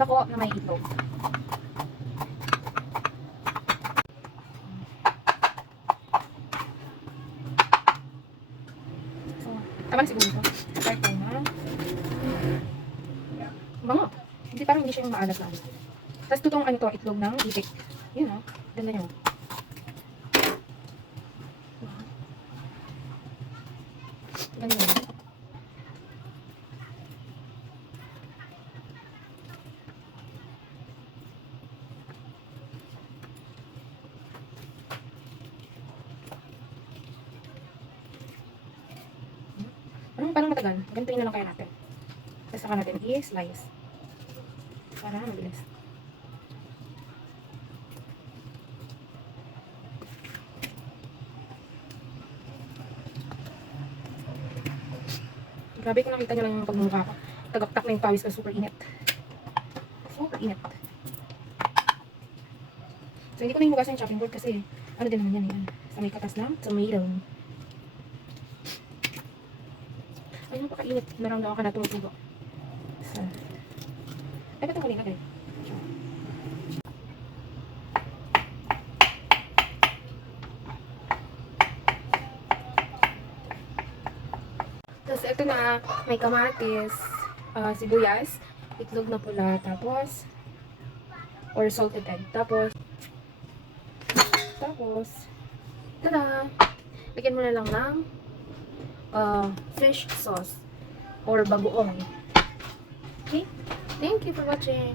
pako na may itlog. So, tama na siguro ito. Start ko na. Bango. Hindi, parang hindi siya yung maalat na ano. Tapos tutong ano to, itlog ng itik. Yun o. Ganda nyo. Ganda nyo. Parang matagal. Ganito na lang kaya natin. Tapos saka natin i-slice. Para mabilis. Grabe kung nakita nyo lang yung pagmumukha ko. Tagaktak na yung pawis ko. Super init. Super init. So hindi ko na hinugasan yung chopping board kasi ano din naman yan yan. Sa may katas ng tomato. Ay, napakainit. Naramdaman ka na tumutubo. So, ay, ba't ang huli lagay? Tapos, ito na, may kamatis, sibuyas, itlog na pula, tapos, or salted egg. Tapos, tada! Lagyan mo na lang ng fish sauce or bagoong. Okay? Thank you for watching.